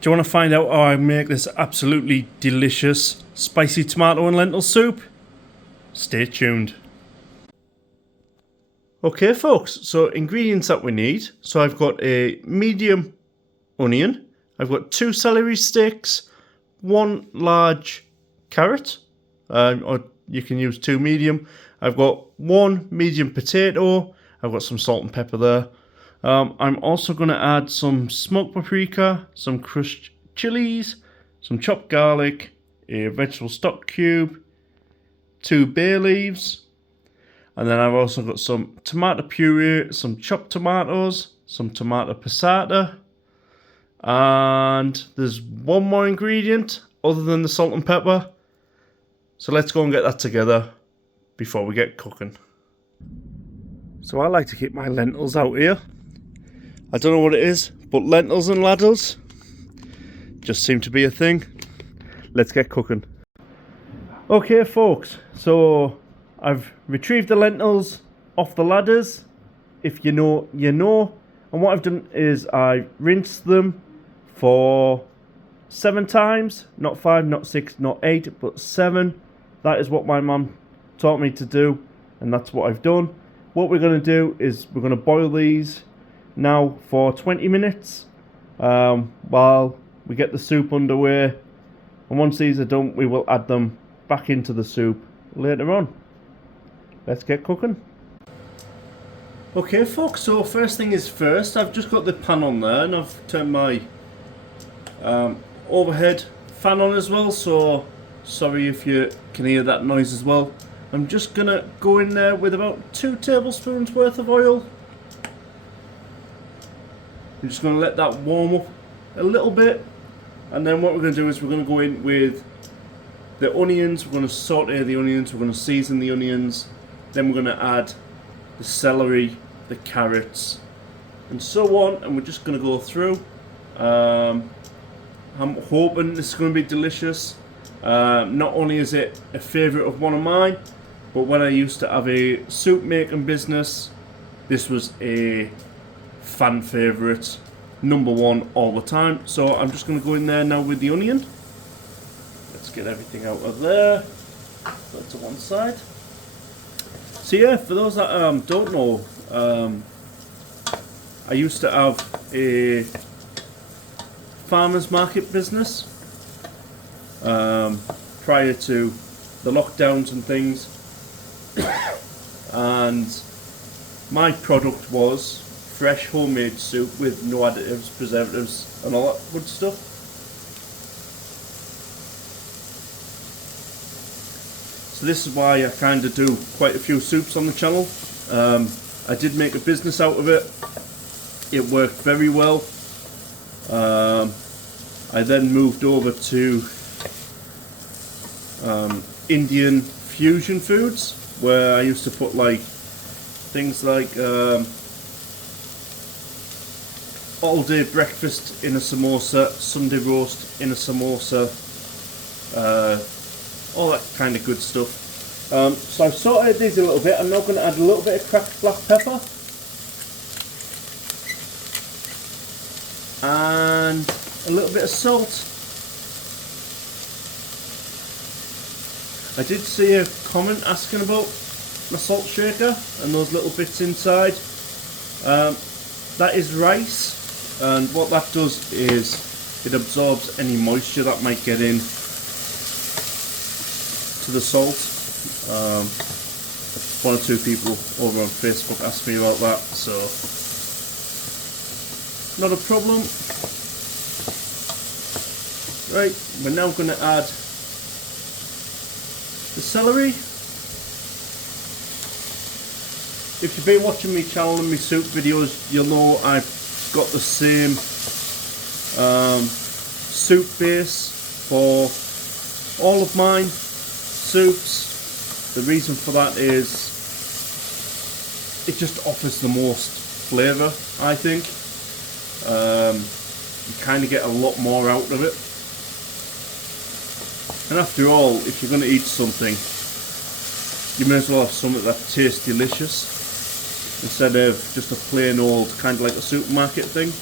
Do you want to find out how I make this absolutely delicious spicy tomato and lentil soup? Stay tuned. Okay folks, so ingredients that we need. So I've got a medium onion, I've got 2 celery sticks, 1 large carrot, or you can use 2 medium. I've got 1 medium potato, I've got some salt and pepper there. I'm also going to add some smoked paprika, some crushed chilies, some chopped garlic, a vegetable stock cube, 2 bay leaves, and then I've also got some tomato puree, some chopped tomatoes, some tomato passata, and there's one more ingredient other than the salt and pepper. So let's go and get that together before we get cooking. So I like to keep my lentils out here. I don't know what it is, but lentils and ladders just seem to be a thing. Let's get cooking. Okay folks, so I've retrieved the lentils off the ladders. If you know, you know. And what I've done is I rinsed them for 7 times. Not 5, not 6, not 8, but 7. That is what my mum taught me to do, and that's what I've done. What we're going to do is we're going to boil these now for 20 minutes while we get the soup underway, and once these are done we will add them back into the soup later on. Let's get cooking. Okay folks, so first thing is first, I've just got the pan on there and I've turned my overhead fan on as well, so sorry if you can hear that noise as well. I'm just gonna go in there with about 2 tablespoons worth of oil. I'm just going to let that warm up a little bit, and then what we're going to do is we're going to go in with the onions. We're going to saute the onions, we're going to season the onions, then we're going to add the celery, the carrots, and so on, and we're just going to go through. I'm hoping this is going to be delicious. Not only is it a favourite of one of mine, but when I used to have a soup making business, this was a fan favourite, #1 all the time. So I'm just going to go in there now with the onion. Let's get everything out of there. Put it to one side. So yeah, for those that don't know, I used to have a farmers market business prior to the lockdowns and things, and my product was fresh homemade soup with no additives, preservatives and all that good stuff. So this is why I kind of do quite a few soups on the channel. I did make a business out of it. It worked very well. I then moved over to Indian fusion foods, where I used to put like things like all day breakfast in a samosa, Sunday roast in a samosa, all that kind of good stuff. So I've sauteed these a little bit. I'm now going to add a little bit of cracked black pepper and a little bit of salt. I did see a comment asking about my salt shaker and those little bits inside. That is rice, and what that does is it absorbs any moisture that might get in to the salt. One or two people over on Facebook asked me about that, so not a problem. Right, we're now going to add the celery. If you've been watching my channel and my soup videos, you'll know I've got the same soup base for all of mine soups. The reason for that is it just offers the most flavour, I think. You kind of get a lot more out of it. And after all, if you're going to eat something, you may as well have something that tastes delicious instead of just a plain old, kind of like a supermarket thing.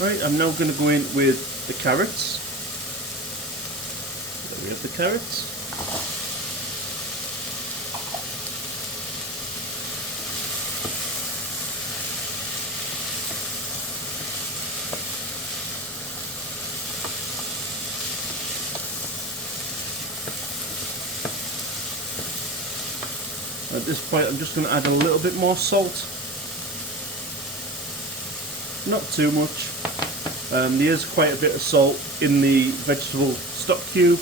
Right, I'm now going to go in with the carrots. There we have the carrots. At this point I'm just going to add a little bit more salt. Not too much. There is quite a bit of salt in the vegetable stock cube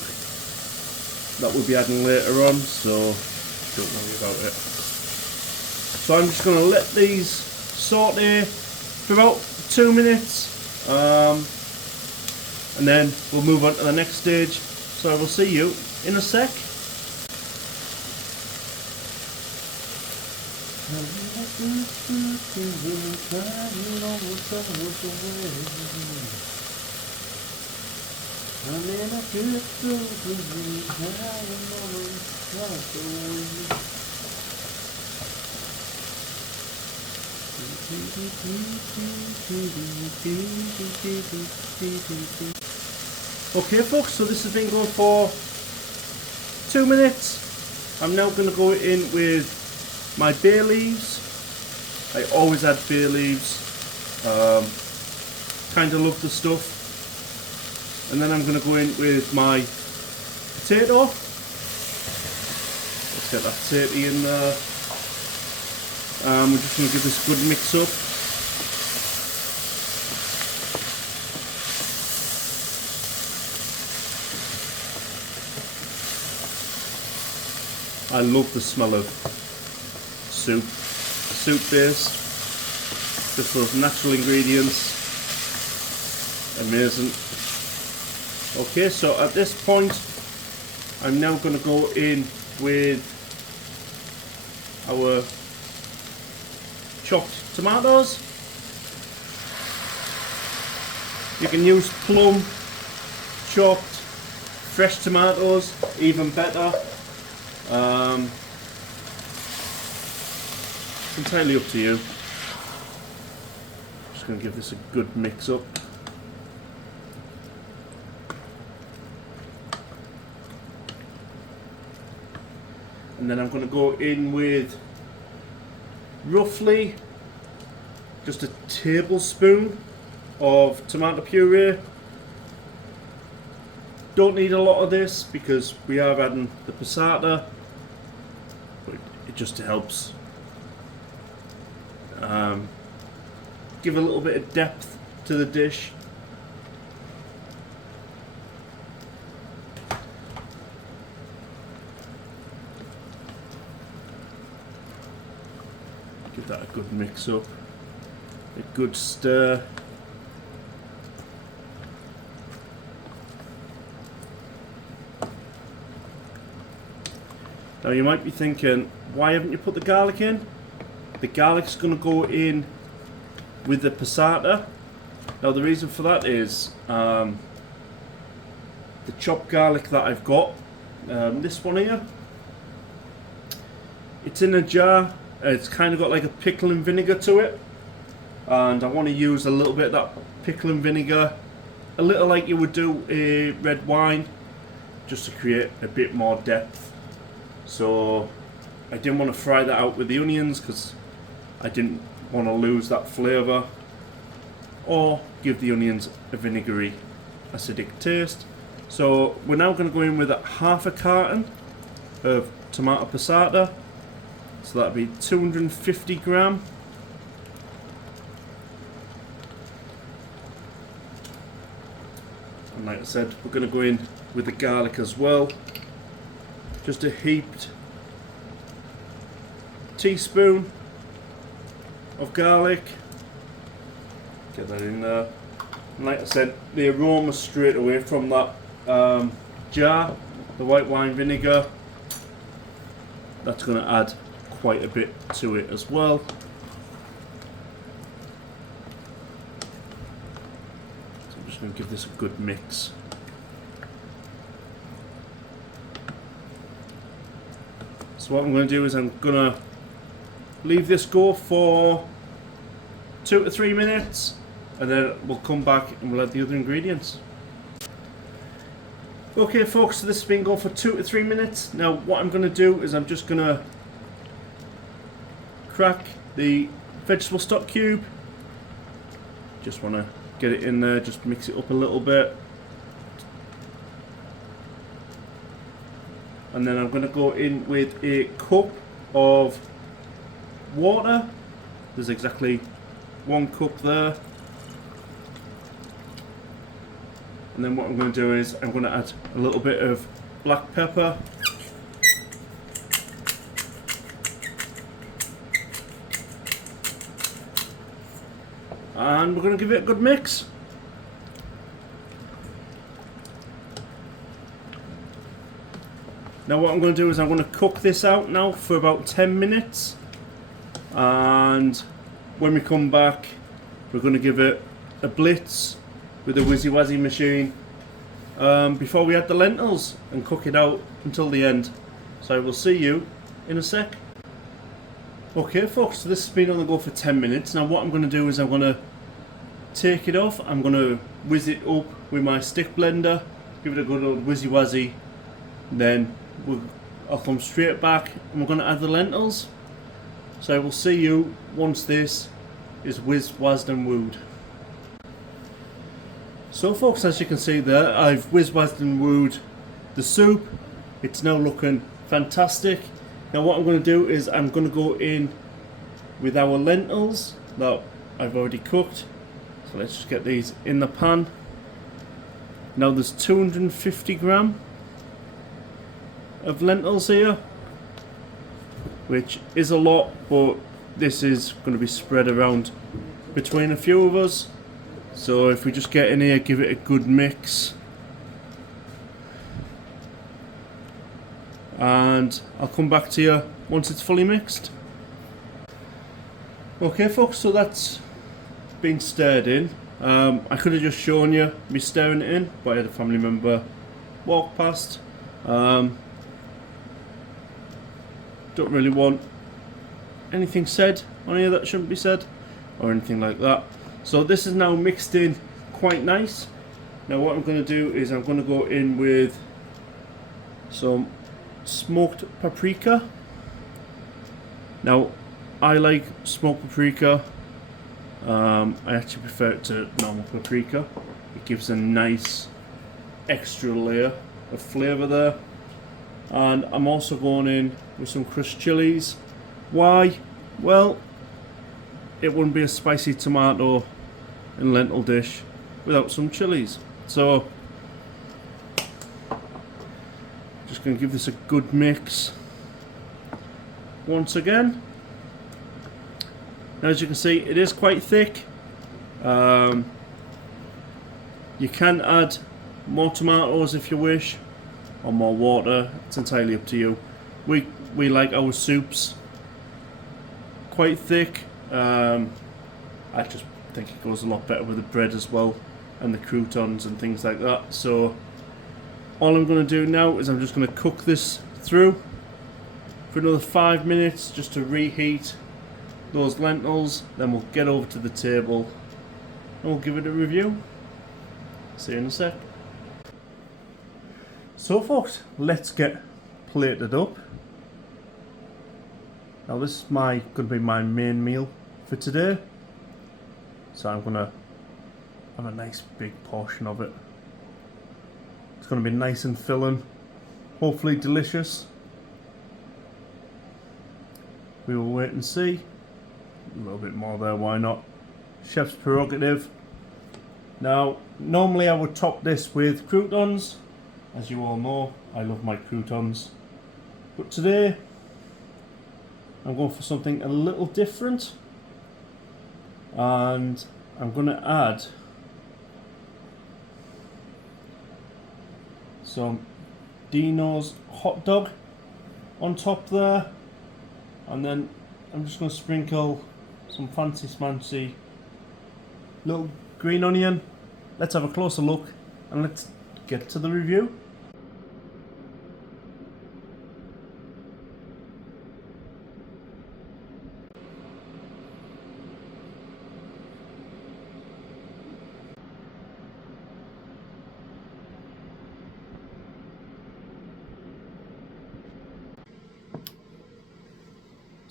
that we'll be adding later on, so don't worry about it. So I'm just going to let these saute for about 2 minutes, and then we'll move on to the next stage. So I will see you in a sec. Okay folks, so this has been going for 2 minutes. I'm now going to go in with my bay leaves. I always add bay leaves. Kind of love the stuff. And then I'm going to go in with my potato. Let's get that potato in there. We're just going to give this a good mix up. I love the smell of soup base. Just those natural ingredients. Amazing. Okay, so at this point I'm now going to go in with our chopped tomatoes. You can use plum, chopped, fresh tomatoes, even better. Entirely up to you. Just going to give this a good mix up. And then I'm going to go in with roughly just a tablespoon of tomato puree. Don't need a lot of this because we are adding the passata, but it just helps give a little bit of depth to the dish. Give that a good mix up, a good stir. Now you might be thinking, why haven't you put the garlic in? The garlic's going to go in with the passata. Now the reason for that is the chopped garlic that I've got, this one here, it's in a jar. It's kind of got like a pickle and vinegar to it, and I want to use a little bit of that pickle and vinegar, a little like you would do a red wine, just to create a bit more depth. So I didn't want to fry that out with the onions because I didn't want to lose that flavour or give the onions a vinegary acidic taste. So we're now going to go in with half a carton of tomato passata. So that'll be 250 gram. And like I said, we're going to go in with the garlic as well. Just a heaped teaspoon of garlic. Get that in there. And like I said, the aroma straight away from that jar, the white wine vinegar, that's going to add quite a bit to it as well. So I'm just going to give this a good mix. So what I'm going to do is I'm going to leave this go for 2 to 3 minutes, and then we'll come back and we'll add the other ingredients. Okay folks, so this has been going for 2 to 3 minutes. Now what I'm going to do is I'm just going to crack the vegetable stock cube. Just want to get it in there, just mix it up a little bit. And then I'm going to go in with a cup of water. There's exactly 1 cup there. And then what I'm going to do is I'm going to add a little bit of black pepper. And we're going to give it a good mix. Now what I'm going to do is I'm going to cook this out now for about 10 minutes. And when we come back, we're going to give it a blitz with a Whizzy Wazzy machine before we add the lentils and cook it out until the end. So I will see you in a sec. Okay folks, so this has been on the go for 10 minutes. Now what I'm going to do is I'm going to take it off. I'm going to whiz it up with my stick blender, give it a good old Whizzy Wazzy. Then I'll come straight back and we're going to add the lentils. So I will see you once this is whiz-wazzed and wooed. So folks, as you can see there, I've whiz-wazzed and wooed the soup. It's now looking fantastic. Now what I'm going to do is I'm going to go in with our lentils that I've already cooked. So let's just get these in the pan. Now there's 250 gram of lentils here, which is a lot, but this is going to be spread around between a few of us. So if we just get in here, give it a good mix, and I'll come back to you once it's fully mixed. Okay folks, so that's been stirred in. I could have just shown you me stirring it in, but I had a family member walk past. Don't really want anything said on here that shouldn't be said or anything like that. So this is now mixed in quite nice. Now what I'm going to do is I'm going to go in with some smoked paprika. Now I like smoked paprika. I actually prefer it to normal paprika. It gives a nice extra layer of flavour there. And I'm also going in with some crushed chilies. Why? Well, it wouldn't be a spicy tomato and lentil dish without some chilies. So, just going to give this a good mix once again. Now, as you can see, it is quite thick. You can add more tomatoes if you wish, or more water. It's entirely up to you. We like our soups quite thick. I just think it goes a lot better with the bread as well, and the croutons and things like that. So all I'm going to do now is I'm just going to cook this through for another 5 minutes just to reheat those lentils. Then we'll get over to the table and we'll give it a review. See you in a sec. So folks, let's get plated up. Now this is going to be my main meal for today. So I'm going to have a nice big portion of it. It's going to be nice and filling, hopefully delicious. We will wait and see. A little bit more there, why not? Chef's prerogative. Now, normally I would top this with croutons. As you all know, I love my croutons. But today, I'm going for something a little different. And I'm going to add some Dino's hot dog on top there. And then I'm just going to sprinkle some fancy smancy little green onion. Let's have a closer look and let's get to the review.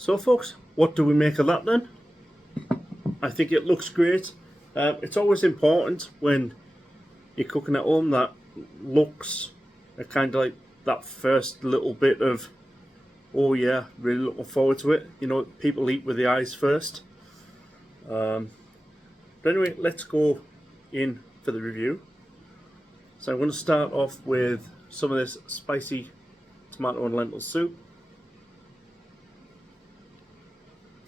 So folks, what do we make of that then? I think it looks great. It's always important when you're cooking at home that looks kind of like that first little bit of, oh yeah, really looking forward to it. You know, people eat with the eyes first. But anyway, let's go in for the review. So I'm going to start off with some of this spicy tomato and lentil soup.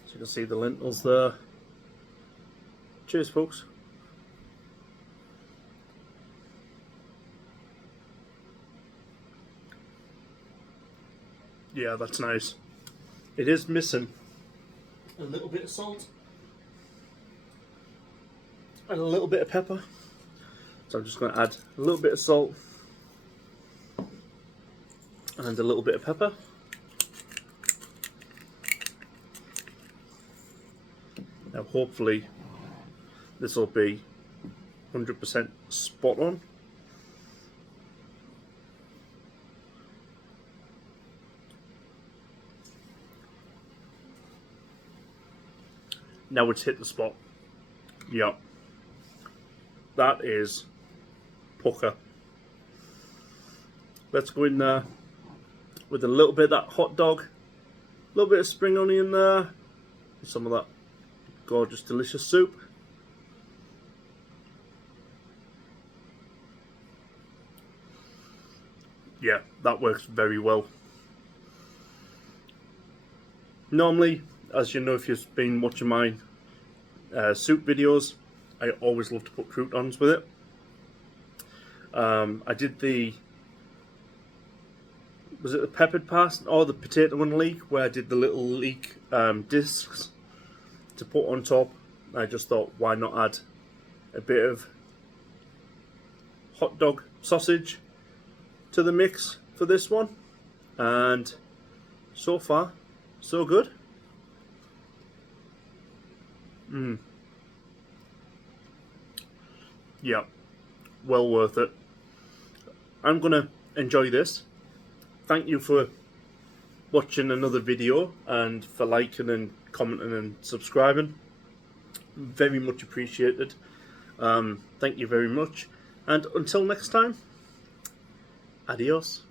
So you can see the lentils there. Cheers folks. Yeah, that's nice. It is missing a little bit of salt and a little bit of pepper. So I'm just going to add a little bit of salt and a little bit of pepper. Now hopefully this will be 100% spot on. Now it's hit the spot. Yep. That is pucker. Let's go in there with a little bit of that hot dog, a little bit of spring onion there, some of that gorgeous delicious soup. Yeah, that works very well. Normally, as you know if you've been watching my soup videos, I always love to put croutons with it. I did was it the peppered pasta or the potato and leek, where I did the little leek discs to put on top. I just thought, why not add a bit of hot dog sausage to the mix for this one, and so far so good. Yeah, well worth it. I'm gonna enjoy this. Thank you for watching another video and for liking and commenting and subscribing. Very much appreciated. Thank you very much, and until next time, adios.